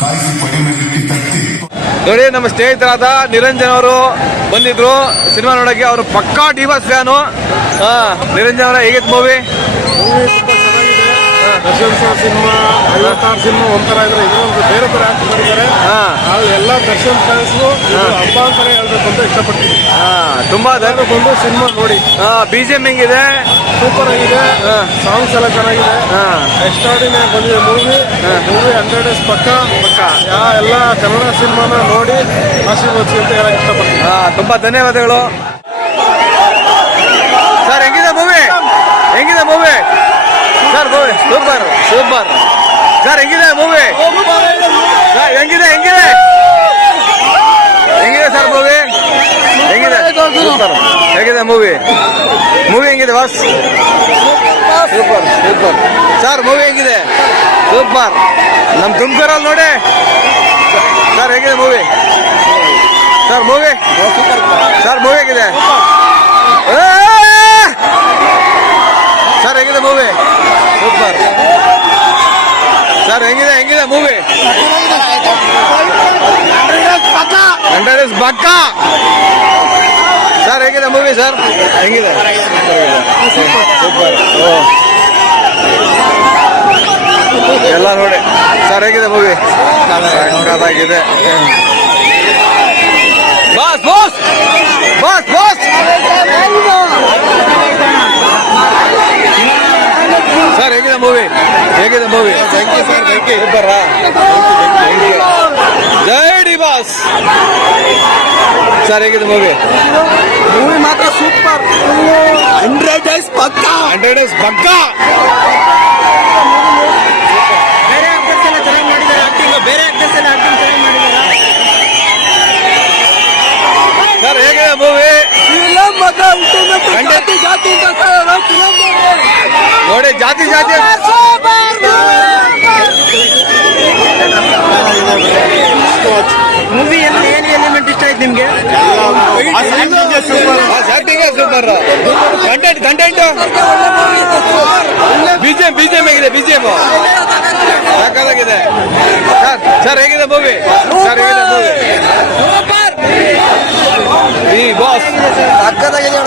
ಕಾಯಿಸಿ ಪಡಿಮೆಟ್ಟಿ ತತ್ತಿ ನೋಡಿ ನಮ್ಮ ಸ್ನೇಹಿತರಾದ ನಿರಂಜನ್ ಅವರು ಬಂದಿದ್ರು. ಸಿನಿಮಾ ನೋಡಕ್ಕೆ ಅವರು ಪಕ್ಕಾ ಡಿವಾಸ್ ಫ್ಯಾನು. ನಿರಂಜನ್ ಅವರ ಹೇಗಿತ್ತು ಮೂವಿ ಮೂವಿ ತುಂಬಾ ಚೆನ್ನಾಗಿದೆ. ದರ್ಶನ್ ಸರ್ ಸಿನಿಮಾ ಐವತ್ತಾರು ಸಿನಿಮಾ ಒಂಥರ ಇದ್ರೆ ಇದೊಂದು ಬೇರೆ ಬೇರೆ ಆಕ್ಟ್ ಮಾಡಿದ್ದಾರೆ. ಹಾ. ಆದ್ರೆ ಎಲ್ಲ ದರ್ಶನ್ ಫ್ಯಾನ್ಸ್ಗೂ ಹಬ್ಬ ಅಂತಾನೆ ಹೇಳ್ಬೇಕು ಅಂತ ಇಷ್ಟಪಡ್ತೀನಿ. ತುಂಬಾ ಎಲ್ಲರೂ ಬಂದು ಸಿನಿಮಾ ನೋಡಿ. ಬಿ ಜಿ ಎಂ ಹೆಂಗಿದೆ? ಸೂಪರ್ ಆಗಿದೆ. ಸಾಂಗ್ಸ್ ಎಲ್ಲ ಚೆನ್ನಾಗಿದೆ. ಹಾ. ಎಕ್ಸ್ಟ್ರಾಡಿನರಿ ಬಂದಿದೆ ಮೂವಿ ಮೂವಿ ಹಂಡ್ರೆಡ್ ಡೇಸ್ ಪಕ್ಕ ಯಾ ಎಲ್ಲ ಕನ್ನಡ ಸಿನಿಮಾನ ನೋಡಿ ಆಶೀರ್ವದಿಸಿ ಅಂತ ಹೇಳಕ್ ಇಷ್ಟಪಡ್ತೀನಿ. ಹಾ, ತುಂಬಾ ಧನ್ಯವಾದಗಳು. ಸರ್ ಹೆಂಗಿದೆ ಮೂವಿ ಹೆಂಗಿದೆ movie sir movie super. Super. Sir ಹೆಂಗಿದೆ ಮೂವಿ ಸರ್ ಹೆಂಗಿದೆ ಹೆಂಗಿದೆ? ಹೆಂಗಿದೆ ಸರ್ ಮೂವಿ ಹೆಂಗಿದೆ? ಸೂಪರ್. ಹೇಗಿದೆ ಮೂವಿ ಮೂವಿ ಹೆಂಗಿದೆ boss super super. Sir movie ಹೆಂಗಿದೆ? ಸೂಪರ್. ನಮ್ಮ ತುಮಕೂರಲ್ಲಿ ನೋಡಿ. ಸರ್ ಹೇಗಿದೆ movie sir movie sir movie ಹೇಗಿದೆ? ಸರ್ ಹೇಗಿದೆ ಮೂವಿ ಸೂಪರ್ ಸರ್ ಹೆಂಗಿದೆ ಹೆಂಗಿದೆ ಮೂವಿ ಹಂಡ್ರೆಡ್ ಇಸ್ ಬಕ್ಕ ಸರ್ ಹೇಗಿದೆ ಮೂವಿ ಸರ್ ಹೆಂಗಿದೆ? ಸೂಪರ್ ಓ ಎಲ್ಲ ನೋಡಿ. ಸರ್ ಹೇಗಿದೆ ಮೂವಿ ಸಕ್ಕತ್ತಾಗಿದೆ boss boss! Boss boss! Sir ಹೇಗಿದೆ ಮೂವಿ ಹೇಗಿದೆ movie thank you sir thank you ಇಬ್ಬರ ಜೈ ಡಿ ಬಾಸ್! ಸರ್ ಹೇಗಿದೆ ಮೂವಿ ಮೂವಿ ಮಾತ್ರ ಸೂಪರ್ ಹಂಡ್ರೆಡ್ ಡೇಸ್ ಪಕ್ಕ. ಹಂಡ್ರೆಡ್ ಡೇಸ್ ಪಕ್ಕ! ಆಕ್ಟರ್ಸ್ ಎಲ್ಲ ಆಕ್ಟಿಂಗ್ ಚೆನ್ನಾಗಿ ಮಾಡಿದ್ದಾರೆ ಸರ್ ಹೇಗಿದೆ ಮೂವಿ ಫಿಲಂ ಮಾತ್ರ. ಜಾತಿ ಜಾತಿ ಅಂತ ಕರೆಯೋದು ಫಿಲಂ ನೋಡಿ ಜಾತಿ ಜಾತಿ ಮೂವಿಯಲ್ಲಿ ಏನು ಎಲಿಮೆಂಟ್ ಇಷ್ಟ ಆಯ್ತು ನಿಮ್ಗೆ super content content BGM BGM ಹೇಗಿದೆ ಬಿಜಿಎಂ ಸಾಕಾಗಿದೆ. ಸರ್ ಹೇಗಿದೆ ಮೂವಿ ಸರ್ ಹೇಗಿದೆ ಮೂವಿ ಈ ಬಾಸ್ ಸಕ್ಕತ್ತಾಗಿದೆ